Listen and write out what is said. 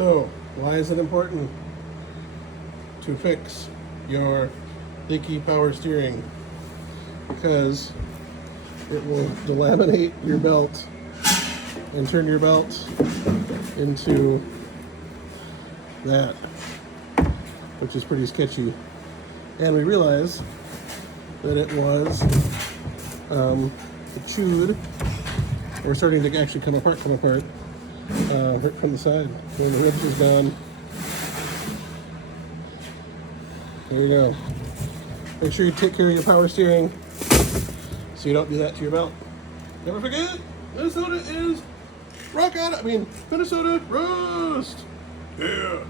So, why is it important to fix your leaky power steering? Because it will delaminate your belt and turn your belt into that, which is pretty sketchy. And we realized that it was chewed, or starting to actually come apart right from the side. When the ribs is gone. There you go. Make sure you take care of your power steering so you don't do that to your belt. Never forget, Minnesota is Minnesota roast. Yeah.